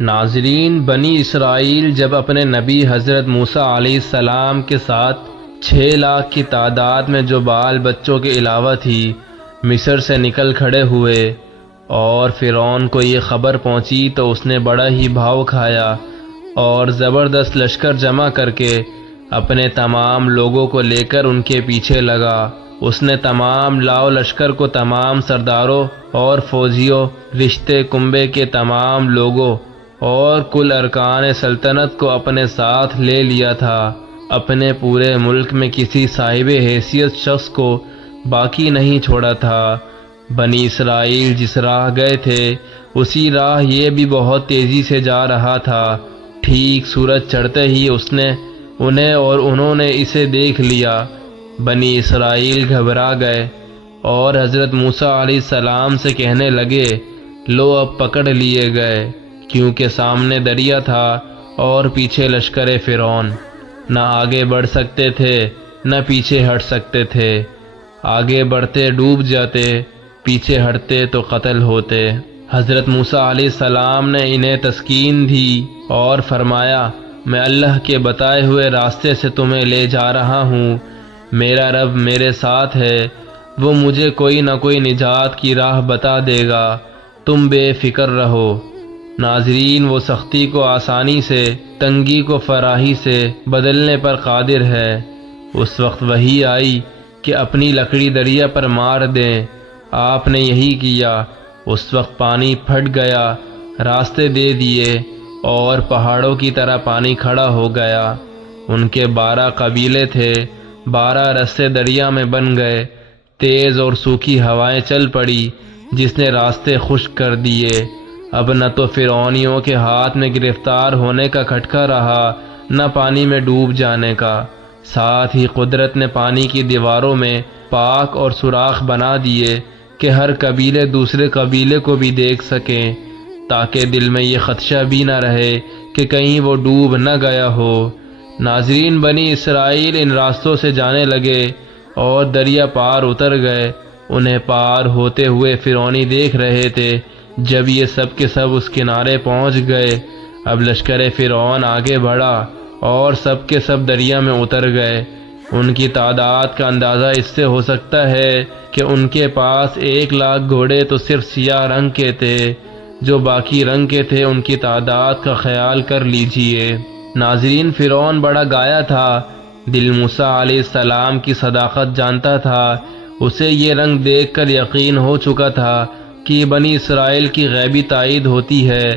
ناظرین، بنی اسرائیل جب اپنے نبی حضرت موسیٰ علیہ السلام کے ساتھ 6 لاکھ کی تعداد میں جو بال بچوں کے علاوہ تھی مصر سے نکل کھڑے ہوئے اور فرعون کو یہ خبر پہنچی تو اس نے بڑا ہی بھاؤ کھایا اور زبردست لشکر جمع کر کے اپنے تمام لوگوں کو لے کر ان کے پیچھے لگا۔ اس نے تمام لاؤ لشکر کو، تمام سرداروں اور فوجیوں، رشتے کنبے کے تمام لوگوں اور کل ارکان سلطنت کو اپنے ساتھ لے لیا تھا۔ اپنے پورے ملک میں کسی صاحب حیثیت شخص کو باقی نہیں چھوڑا تھا۔ بنی اسرائیل جس راہ گئے تھے اسی راہ یہ بھی بہت تیزی سے جا رہا تھا۔ ٹھیک سورج چڑھتے ہی اس نے انہیں اور انہوں نے اسے دیکھ لیا۔ بنی اسرائیل گھبرا گئے اور حضرت موسیٰ علیہ السلام سے کہنے لگے، لو اب پکڑ لیے گئے، کیونکہ سامنے دریا تھا اور پیچھے لشکر فرعون۔ نہ آگے بڑھ سکتے تھے نہ پیچھے ہٹ سکتے تھے۔ آگے بڑھتے ڈوب جاتے، پیچھے ہٹتے تو قتل ہوتے۔ حضرت موسیٰ علیہ السلام نے انہیں تسکین دی اور فرمایا، میں اللہ کے بتائے ہوئے راستے سے تمہیں لے جا رہا ہوں۔ میرا رب میرے ساتھ ہے، وہ مجھے کوئی نہ کوئی نجات کی راہ بتا دے گا، تم بے فکر رہو۔ ناظرین، وہ سختی کو آسانی سے، تنگی کو فراخی سے بدلنے پر قادر ہے۔ اس وقت وحی آئی کہ اپنی لکڑی دریا پر مار دیں۔ آپ نے یہی کیا۔ اس وقت پانی پھٹ گیا، راستے دے دیے اور پہاڑوں کی طرح پانی کھڑا ہو گیا۔ ان کے 12 قبیلے تھے، 12 رستے دریا میں بن گئے۔ تیز اور سوکھی ہوائیں چل پڑی جس نے راستے خشک کر دیے۔ اب نہ تو فرعونیوں کے ہاتھ میں گرفتار ہونے کا کھٹکا رہا، نہ پانی میں ڈوب جانے کا۔ ساتھ ہی قدرت نے پانی کی دیواروں میں پاک اور سوراخ بنا دیے کہ ہر قبیلے دوسرے قبیلے کو بھی دیکھ سکیں، تاکہ دل میں یہ خدشہ بھی نہ رہے کہ کہیں وہ ڈوب نہ گیا ہو۔ ناظرین، بنی اسرائیل ان راستوں سے جانے لگے اور دریا پار اتر گئے۔ انہیں پار ہوتے ہوئے فرعونی دیکھ رہے تھے۔ جب یہ سب کے سب اس کنارے پہنچ گئے، اب لشکر فرعون آگے بڑھا اور سب کے سب دریا میں اتر گئے۔ ان کی تعداد کا اندازہ اس سے ہو سکتا ہے کہ ان کے پاس 1 لاکھ گھوڑے تو صرف سیاہ رنگ کے تھے، جو باقی رنگ کے تھے ان کی تعداد کا خیال کر لیجئے۔ ناظرین، فرعون بڑا گایا تھا، دل موسیٰ علیہ السلام کی صداقت جانتا تھا۔ اسے یہ رنگ دیکھ کر یقین ہو چکا تھا کہ بنی اسرائیل کی غیبی تائید ہوتی ہے۔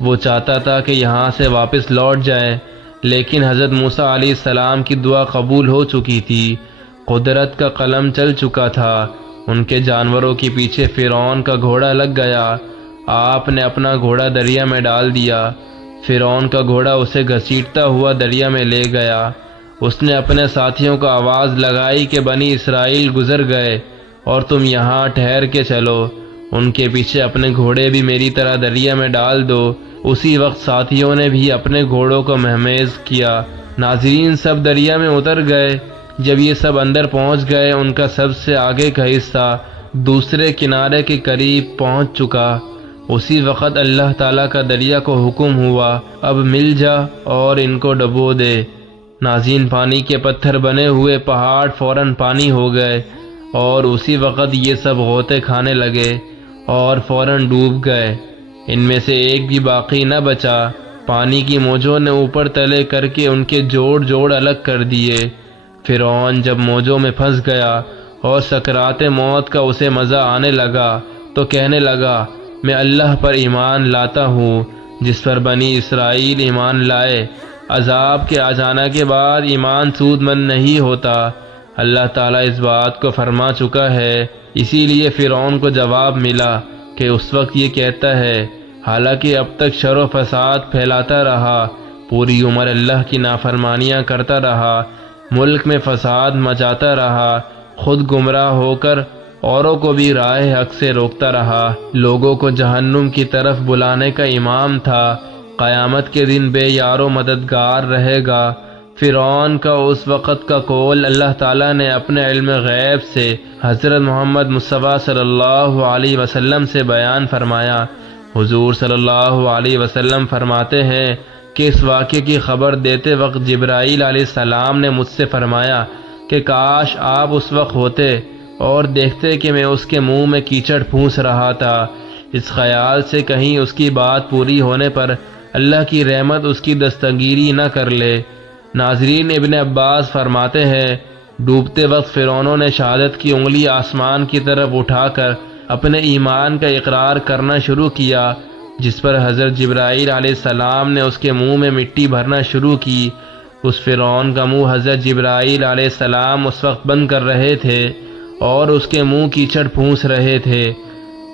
وہ چاہتا تھا کہ یہاں سے واپس لوٹ جائیں، لیکن حضرت موسیٰ علیہ السلام کی دعا قبول ہو چکی تھی۔ قدرت کا قلم چل چکا تھا۔ ان کے جانوروں کے پیچھے فرعون کا گھوڑا لگ گیا۔ آپ نے اپنا گھوڑا دریا میں ڈال دیا۔ فرعون کا گھوڑا اسے گھسیٹتا ہوا دریا میں لے گیا۔ اس نے اپنے ساتھیوں کو آواز لگائی کہ بنی اسرائیل گزر گئے اور تم یہاں ٹھہر کے چلو، ان کے پیچھے اپنے گھوڑے بھی میری طرح دریا میں ڈال دو۔ اسی وقت ساتھیوں نے بھی اپنے گھوڑوں کو مہمیز کیا۔ ناظرین، سب دریا میں اتر گئے۔ جب یہ سب اندر پہنچ گئے، ان کا سب سے آگے کا حصہ دوسرے کنارے کے قریب پہنچ چکا۔ اسی وقت اللہ تعالیٰ کا دریا کو حکم ہوا، اب مل جا اور ان کو ڈبو دے۔ ناظرین، پانی کے پتھر بنے ہوئے پہاڑ فوراً پانی ہو گئے اور اسی وقت یہ سب غوطے کھانے لگے اور فوراً ڈوب گئے۔ ان میں سے ایک بھی باقی نہ بچا۔ پانی کی موجوں نے اوپر تلے کر کے ان کے جوڑ الگ کر دیے۔ فرعون جب موجوں میں پھنس گیا اور سکرات موت کا اسے مزہ آنے لگا تو کہنے لگا، میں اللہ پر ایمان لاتا ہوں جس پر بنی اسرائیل ایمان لائے۔ عذاب کے آ جانے کے بعد ایمان سود مند نہیں ہوتا۔ اللہ تعالیٰ اس بات کو فرما چکا ہے، اسی لیے فرعون کو جواب ملا کہ اس وقت یہ کہتا ہے، حالانکہ اب تک شر و فساد پھیلاتا رہا، پوری عمر اللہ کی نافرمانیاں کرتا رہا، ملک میں فساد مچاتا رہا، خود گمراہ ہو کر اوروں کو بھی راہ حق سے روکتا رہا، لوگوں کو جہنم کی طرف بلانے کا امام تھا، قیامت کے دن بے یار و مددگار رہے گا۔ فرعون کا اس وقت کا قول اللہ تعالیٰ نے اپنے علم غیب سے حضرت محمد مصطفیٰ صلی اللہ علیہ وسلم سے بیان فرمایا۔ حضور صلی اللہ علیہ وسلم فرماتے ہیں کہ اس واقعے کی خبر دیتے وقت جبرائیل علیہ السلام نے مجھ سے فرمایا کہ کاش آپ اس وقت ہوتے اور دیکھتے کہ میں اس کے منہ میں کیچڑ پھونس رہا تھا، اس خیال سے کہیں اس کی بات پوری ہونے پر اللہ کی رحمت اس کی دستگیری نہ کر لے۔ ناظرین، ابن عباس فرماتے ہیں ڈوبتے وقت فرعونوں نے شہادت کی انگلی آسمان کی طرف اٹھا کر اپنے ایمان کا اقرار کرنا شروع کیا، جس پر حضرت جبرائیل علیہ السلام نے اس کے منہ میں مٹی بھرنا شروع کی۔ اس فرعون کا منہ حضرت جبرائیل علیہ السلام اس وقت بند کر رہے تھے اور اس کے منہ کیچڑ پھونس رہے تھے۔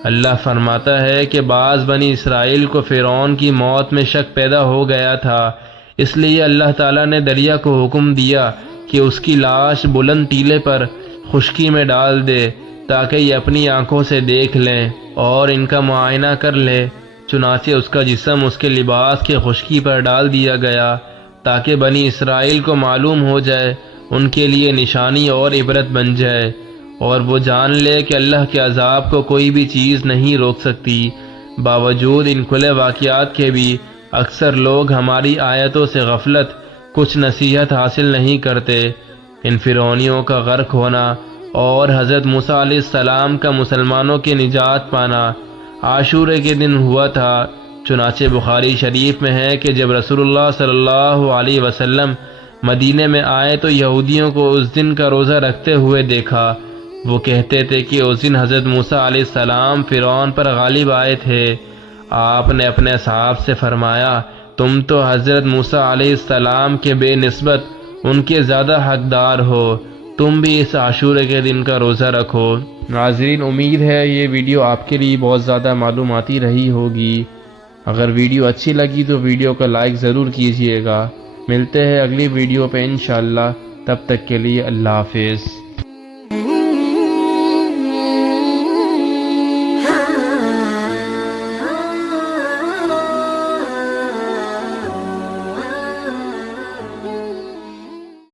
اللہ فرماتا ہے کہ بعض بنی اسرائیل کو فرعون کی موت میں شک پیدا ہو گیا تھا، اس لیے اللہ تعالیٰ نے دریا کو حکم دیا کہ اس کی لاش بلند ٹیلے پر خشکی میں ڈال دے تاکہ یہ اپنی آنکھوں سے دیکھ لیں اور ان کا معائنہ کر لے۔ چنانچہ اس کا جسم اس کے لباس کی خشکی پر ڈال دیا گیا تاکہ بنی اسرائیل کو معلوم ہو جائے، ان کے لیے نشانی اور عبرت بن جائے، اور وہ جان لے کہ اللہ کے عذاب کو کوئی بھی چیز نہیں روک سکتی۔ باوجود ان کھلے واقعات کے بھی اکثر لوگ ہماری آیتوں سے غفلت، کچھ نصیحت حاصل نہیں کرتے۔ ان فرعونیوں کا غرق ہونا اور حضرت موسیٰ علیہ السلام کا مسلمانوں کے نجات پانا عاشورے کے دن ہوا تھا۔ چنانچہ بخاری شریف میں ہے کہ جب رسول اللہ صلی اللہ علیہ وسلم مدینے میں آئے تو یہودیوں کو اس دن کا روزہ رکھتے ہوئے دیکھا۔ وہ کہتے تھے کہ اس دن حضرت موسیٰ علیہ السلام فرعون پر غالب آئے تھے۔ آپ نے اپنے اصحاب سے فرمایا تم تو حضرت موسیٰ علیہ السلام کے بے نسبت ان کے زیادہ حقدار ہو، تم بھی اس عاشورے کے دن کا روزہ رکھو۔ ناظرین، امید ہے یہ ویڈیو آپ کے لیے بہت زیادہ معلوماتی رہی ہوگی۔ اگر ویڈیو اچھی لگی تو ویڈیو کو لائک ضرور کیجیے گا۔ ملتے ہیں اگلی ویڈیو پہ انشاءاللہ، تب تک کے لیے اللہ حافظ۔